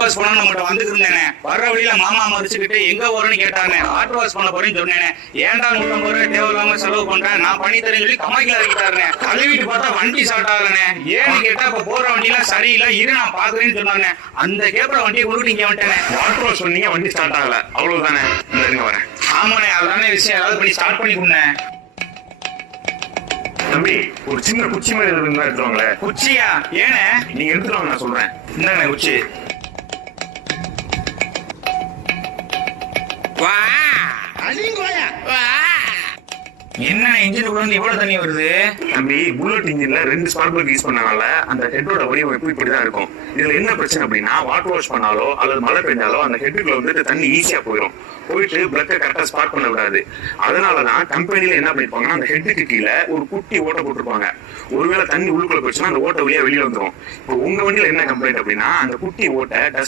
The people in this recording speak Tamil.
வாஷ் பண்ண நம்மகிட்ட வந்துருந்தேனே வர்ற வழியில மாமா மறிச்சுக்கிட்டு எங்க போறேன்னு கேட்டாங்க. வாட்டர் வாஷ் பண்ண போறேன்னு சொன்னேனே. ஏன்டா 150 ரூபாய் தேவையில்லாம செலவு பண்றேன், நான் பண்ணி தரேன்னு சொல்லி கமாய்க்கில இறக்கிட்டாருனே. கழுவிட்டு பார்த்தா வண்டி ஸ்டார்ட் ஆகலனே. ஏன்னு கேட்டா இப்ப போற வண்டிலாம் சரியில்லை, இரு நான் பாக்குறேன்னு சொன்னாங்க. அந்த கேப்ல வண்டியை கொண்டுட்டு இங்க வந்துட்டேனே. வாட்டர் வாஷ் பண்ணீங்க, வண்டி ஸ்டார்ட் ஆகல, அவ்வளவுதானே? இருங்க வரேன். ஆமாண்ணே, அதுதானே விஷயம். ஏதாவது பண்ணி ஸ்டார்ட் பண்ணி கொடுனேன். தம்பி, ஒரு சின்ன குச்சி மாதிரி இருந்தா எடுத்துவாங்களே. குச்சியா? ஏனே? நீங்க எடுத்துட்டு வாங்க, நான் சொல்றேன். இந்தாண்ணே குச்சி. வா என்ன இன்ஜினுக்குள்ள இருந்து இவ்வளவு தண்ணி வருது? தம்பி, புல்லட் இன்ஜின்ல 2 ஸ்பார்க் பிளக் யூஸ் பண்ணனால அந்த ஹெட்டோட வடிவமைப்பு இப்படிதான் இருக்கும். இதுல என்ன பிரச்சனை அப்படின்னா, வாட்டர் வாஷ் பண்ணாலோ அல்லது மழை பெஞ்சாலோ அந்த ஹெட்டுக்குள்ள வந்துட்டு தண்ணி ஈஸியா போயிட்டு பிளக்கை கரெக்டா ஸ்பார்க் பண்ண விடாது. அதனாலதான் கம்பெனில என்ன பண்ணிருப்பாங்கன்னா, அந்த ஹெட்டுக்கு கீழே ஒரு குட்டி ஓட்டை போட்டிருப்பாங்க. ஒருவேளை தண்ணி உள்ளுக்குள்ள போயிடுச்சுன்னா அந்த ஓட்டை வழியா வெளியே வந்துடும். இப்போ உங்க வண்டியில என்ன கம்ப்ளைண்ட் அப்படின்னா, அந்த குட்டி ஓட்டை